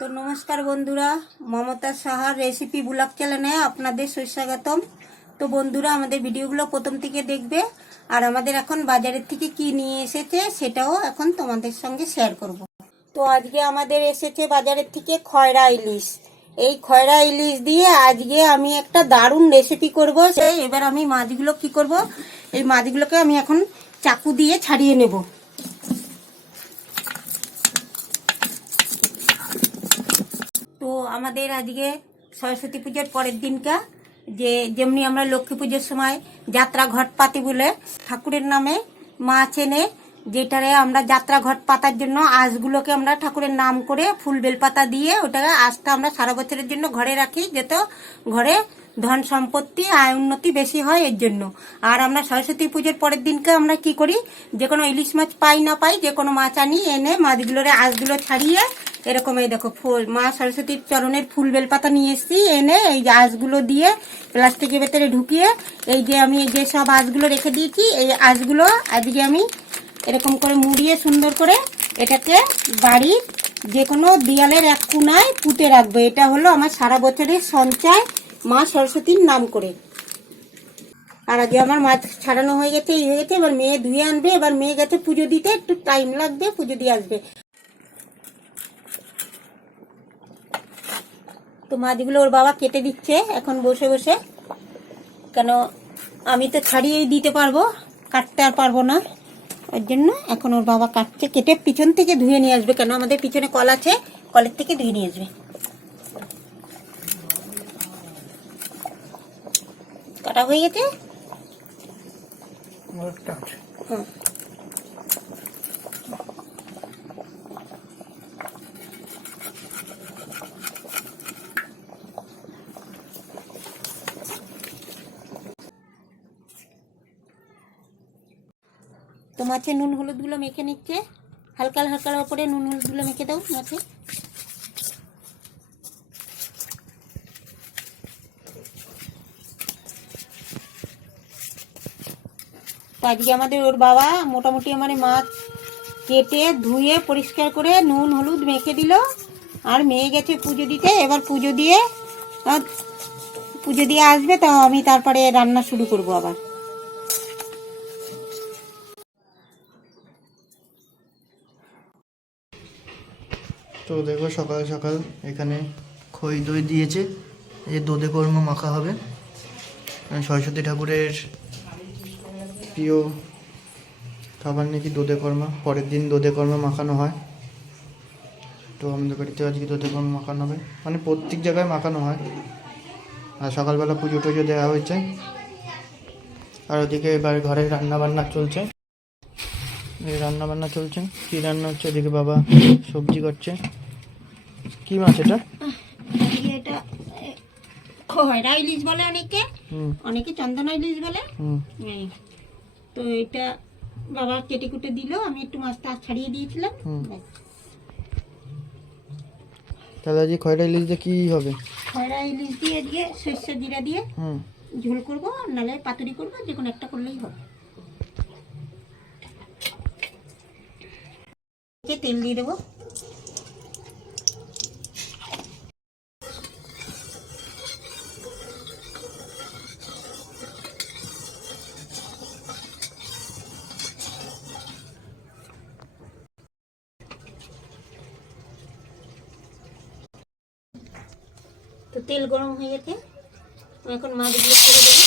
তো নমস্কার বন্ধুরা, মমতা সাহার রেসিপি ব্লগ চ্যানেলে আপনাদের সুস্বাগতম। তো বন্ধুরা, আমাদের ভিডিওগুলো প্রথম থেকে দেখবে, আর আমাদের এখন বাজারের থেকে কি নিয়ে এসেছে সেটাও এখন তোমাদের সঙ্গে শেয়ার করব। তো আজকে আমাদের এসেছে বাজারের থেকে খয়রা ইলিশ। এই খয়রা ইলিশ দিয়ে আজকে আমি একটা দারুণ রেসিপি করব। এবার আমি মাছগুলো কি করব? এই মাছগুলোকে আমি এখন চাকু দিয়ে ছাড়িয়ে নেব। তো আমাদের আজকে সরস্বতী পুজোর পরের দিনকা, যে যেমনি আমরা লক্ষ্মী পুজোর সময় যাত্রা ঘট পাতি বলে ঠাকুরের নামে মাছ এনে, যেটারে আমরা যাত্রা ঘট পাতার জন্য আঁশগুলোকে আমরা ঠাকুরের নাম করে ফুল বেলপাতা দিয়ে ওটাকে আঁশটা আমরা সারা বছরের জন্য ঘরে রাখি যেত ঘরে ধন সম্পত্তি, আয় উন্নতি বেশি হয় এর জন্য। আর আমরা সরস্বতী পুজোর পরের দিনকে আমরা কি করি? যে কোনো ইলিশ মাছ পাই না পাই, যে কোনো মাছ আনি, এনে মাছগুলোরে আঁশগুলো ছাড়িয়ে এরকম এই দেখো ফুল, মা সরস্বতীর চরণের ফুল বেলপাতা নিয়ে এসেছি, এনে এই যে আঁশগুলো দিয়ে প্লাস্টিকের ভেতরে ঢুকিয়ে এই যে আমি এই যে সব আঁশগুলো রেখে দিয়েছি, এই আঁশগুলো আজকে আমি এরকম করে মুড়িয়ে সুন্দর করে এটাকে বাড়ির যে কোনো দেয়ালের এক কোনায় পুঁতে রাখব। এটা হলো আমার সারা বছরের সঞ্চয় মা সরস্বতীর নাম করে। আর আগে আমার মাছ ছাড়ানো হয়ে গেছে, এই হয়ে গেছে, এবার মেয়ে ধুয়ে আনবে, এবার মেয়ে গেছে পুজো দিতে, একটু টাইম লাগবে, পুজো দিয়ে আসবে। তো মাছগুলো ওর বাবা কেটে দিচ্ছে, এখন বসে বসে, কেন আমি তো ছাড়িয়েই দিতে পারব, কাটতে আর পারব না। ওর জন্য এখন ওর বাবা কাটছে, কেটে পিছন থেকে ধুয়ে নিয়ে আসবে, কেন আমাদের পিছনে কল আছে, কলের থেকে ধুয়ে নিয়ে আসবে। কাটা হয়ে গেছে? হুম। তো মাছের নুন হলুদগুলো মেখে নিচ্ছে হালকা হালকার ওপরে নুন হলুদগুলো মেখে দাও মাছে আজকে আমাদের ওর বাবা মোটামুটি আমার মাছ কেটে ধুয়ে পরিষ্কার করে নুন, হলুদ মেখে দিল আর মেয়ে গেছে পুজো দিতে। এবার পুজো দিয়ে পুজো দিয়ে আসবে, তো আমি তারপরে রান্না শুরু করব আবার। তো দেখো সকাল সকাল এখানে খই দই দিয়েছে। এই দোদে কর্ম মাখা হবে। সরস্বতী ঠাকুরের প্রিয় খাবার নাকি দোদে কর্মা পরের দিন দোদে কর্মা মাখানো হয়। তো আমাদের বাড়িতে আজকে দোদে কর্মা মাখানো হবে। মানে প্রত্যেক জায়গায় মাখানো হয়। আর সকালবেলা পুজো টুজো দেওয়া হয়েছে। আর ওদিকে এবার ঘরে রান্না বান্না চলছে। এই রান্না বান্না চলছে। কি রান্না হচ্ছে ওদিকে বাবা সবজি করছে। কি মাছ এটা? এটা খয়রা ইলিশ বলে অনেকে। অনেকে চন্দনা ইলিশ বলে। হুম। তো এটা বাবা কেটে কুটে দিল আমি একটু মাছটা ছাড়িয়ে দিয়েছিলাম। তাহলে আজকে খয়রা ইলিশ দিয়ে কি হবে? খয়রা ইলিশ দিয়ে দিয়ে সর্ষে জিরা দিয়ে হুম। ঝোল করব নালে পাতুরি করব যে কোনো একটা করলেই হবে। তেল দিয়ে দেবো। তো তেল গরম হয়ে গেছে। আমি এখন মাছগুলো ছেড়ে দেবো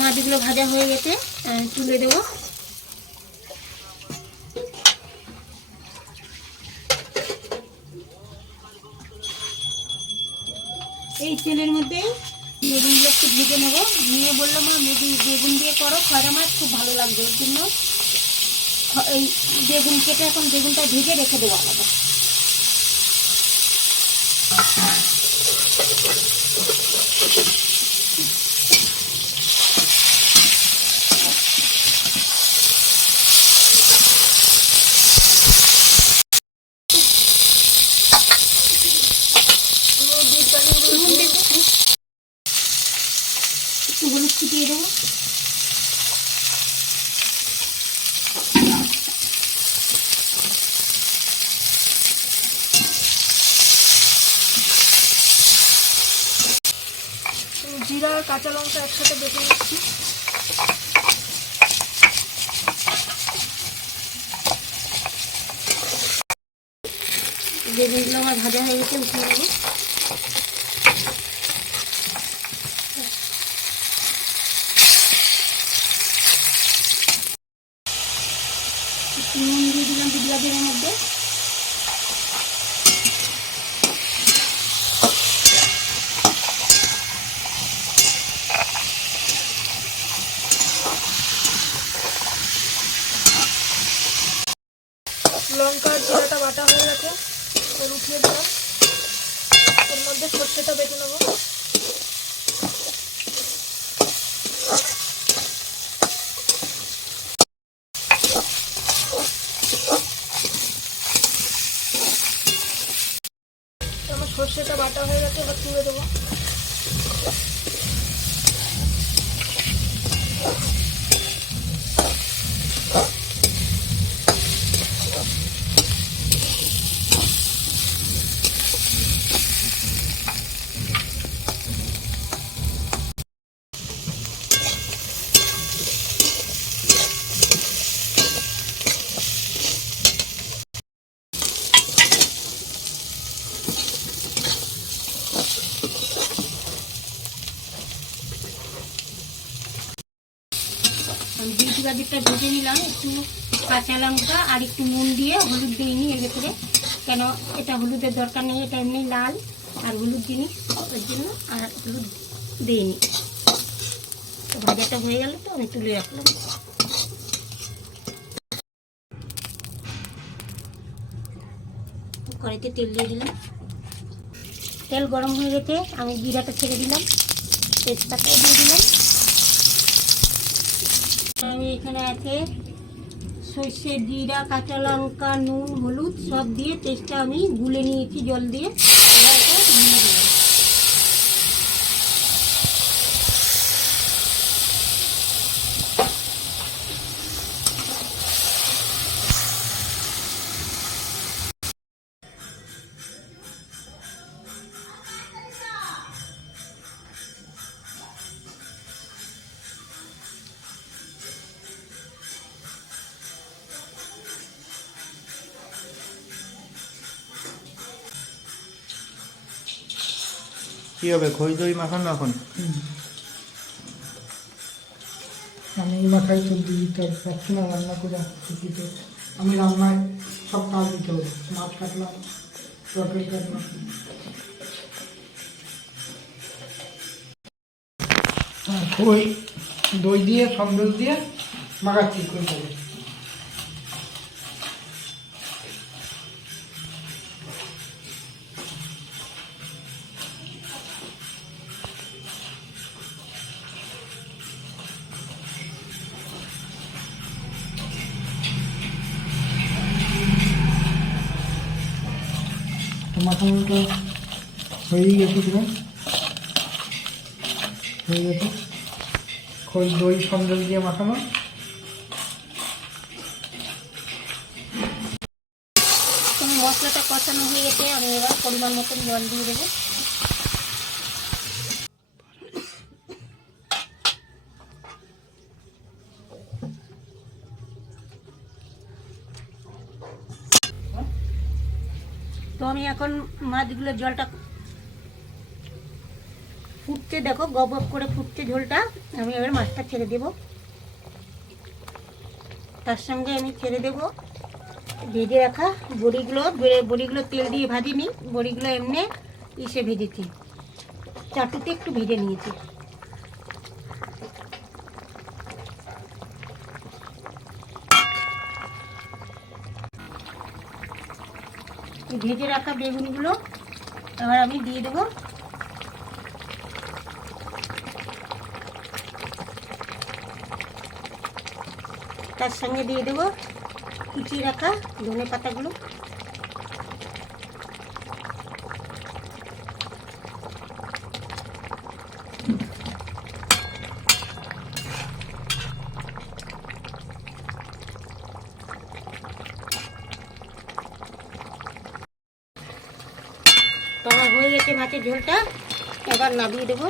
মাছগুলো ভাজা হয়ে গেছে। তুলে দেবো। এই তেলের মধ্যে বেগুনগুলো একটু ভেজে নেব। নিয়ে বলল, মা বেগুন দিয়ে করো, খয়রা মাছ খুব ভালো লাগবে। ওর জন্য এই বেগুন কেটে এখন বেগুনটা ভেজে রেখে দেবো আলাদা। লঙ্কা একসাথে বেটে নিচ্ছি। বেগুনগুলো আমার ভাজা হয়ে গেছে উঠিয়ে দেবো একটু নুন দিয়ে দিলাম বিডিয়াদের মধ্যে লঙ্কা আর জিরাটা বাটা হয়ে গেছে এবার উঠিয়ে দিলাম এর মধ্যে সর্ষেটা বেটে নেব তো আমার সর্ষেটা বাটা হয়ে গেছে এবার তুলে আমি বিউটি গাজরটা ভেজে নিলাম, একটু কাঁচা লঙ্কা আর একটু নুন দিয়ে হলুদ দিইনি এর ভেতরে, কেন এটা হলুদের দরকার নেই, এটা এমনি লাল আর হলুদ জিনিস ওর জন্য আর হলুদ দিইনি তো ভাজাটা হয়ে গেল তো, আমি তুলে রাখলাম। কড়াইতে তেল দিয়ে দিলাম। তেল গরম হয়ে গেছে, আমি জিরাটা ছেড়ে দিলাম, তেজপাতাও দিয়ে দিলাম। আমি এখানে আছে সর্ষে, জিরা, কাঁচা লঙ্কা, নুন, হলুদ, সব দিয়ে তেজটা আমি গুলে নিয়েছি জল দিয়ে। কি হবে? খই দই মাখান এখন? আমি মাথায় তো দিতে পারছি না রান্না করে দিতে আমি রান্নায় সব কাজ দিতে হবে, মাছ কাটলাম, তরকারি কাটলাম। খই দই দিয়ে সন্দেশ দিয়ে মাখাচ্ছি খই করে মাখানোটা হয়েই গেছে পুরো। হয়ে গেছে। খই দই, সন্দেশ দিয়ে মাখানো মশলাটা কষানো হয়ে গেছে, আমি এবার পরিমাণ মতন জল দিয়ে দেবো তো আমি এখন মাছগুলো জলটা ফুটছে দেখো গপ গপ করে ফুটছে ঝোলটা। আমি এবার মাছটা ছেড়ে দেব। তার সঙ্গে আমি ছেড়ে দেব ভেজে রাখা বড়িগুলো। বড়িগুলো তেল দিয়ে ভাজিনি, বড়িগুলো এমনি ইসে ভেজেছি। চাটুতে একটু ভেজে নিয়েছি। ভেজে রাখা বেগুনগুলো এবার আমি দিয়ে দেবো। তার সঙ্গে দিয়ে দেবো কুচিয়ে রাখা ধনে পাতাগুলো তো আমার হয়ে গেছে মাছের ঝোলটা এবার নামিয়ে দেবো।